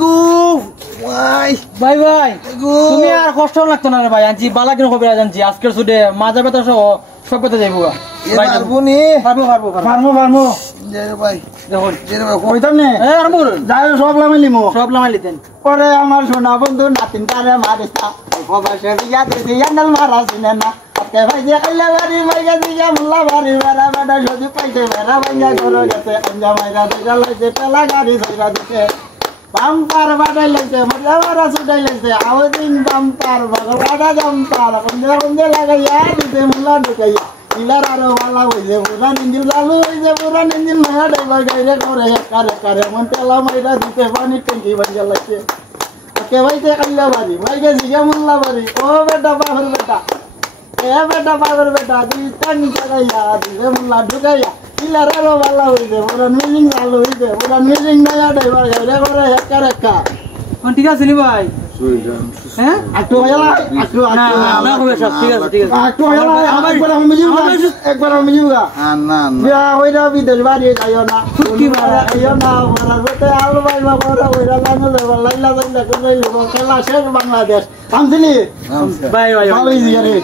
গো ভাই ভাই ভাই তুমি আর কষ্ট লাগতো না রে ভাই আনছি বালা কিনো খবর জানছি আজকের সুদে মাজা ব্যথা সহ সব কথা যাইবো ভাই পারবো নি পারবো যে ভাই দেখুন যে ভাই কইতাম নে এ আরমুর যাই সব লামাইলিমো সব লামাইলিতেন পরে আমার সোনা বন্ধু নাতিন তারে মারিস্তা অবশ্যই বিয়া দিতে ইয়ান্ডাল মারা সিনে না আজকে ভাই যে কইলা বাড়ি মাইগা দিয়া মুল্লা বাড়ি বেড়া বেড়া যদি পাইতে বেড়া ভাইয়া ঘরে গেছে আঞ্জা মাইরা দিলা লাইতে পেলা গাড়ি ধইরা দিতে বাম্পার বাড়াই লাগছে মজা মারা ছুটাই লাগছে আওদিন বাম্পার বাড়া জাম্পার কুন্দে লাগাইয়া দিতে মুল্লা ঢুকাইয়া ইলার আরো ভালো হইছে পুরান ইঞ্জিন চালু হইছে পুরান ইঞ্জিন নয়া ড্রাইভার গাইরে করে কারে মন তেলা মাইরা দিতে পানি ট্যাঙ্কি বাজা লাগছে ওকে ভাইতে কাল্লা বাড়ি ভাই গেছি মুল্লা বাড়ি ও বেটা বাবর বেটা এ বেটা বাবর বেটা তুই টানি চালাইয়া দিতে মুল্লা ঢুকাইয়া ইলার আরো ভালো হইছে পুরান মিজিং চালু হইছে পুরান মিজিং নয়া ড্রাইভার গাইরে করে একা কোন ঠিক আছে নি ভাই হ্যাঁ একটু আয়লা একটু না না হবে সব ঠিক আছে একটু আয়লা একবার আমি মিজুগা না বিয়া হইরা বিদেশ বাড়ি যাইও না কি বাড়া আইও না মারার বেতে আল ভাই বাবা হইরা লাইন দেব লাইলা লাইলা করে খেলা শেষ বাংলাদেশ আমছিলি ভাই ভালো ইজি রে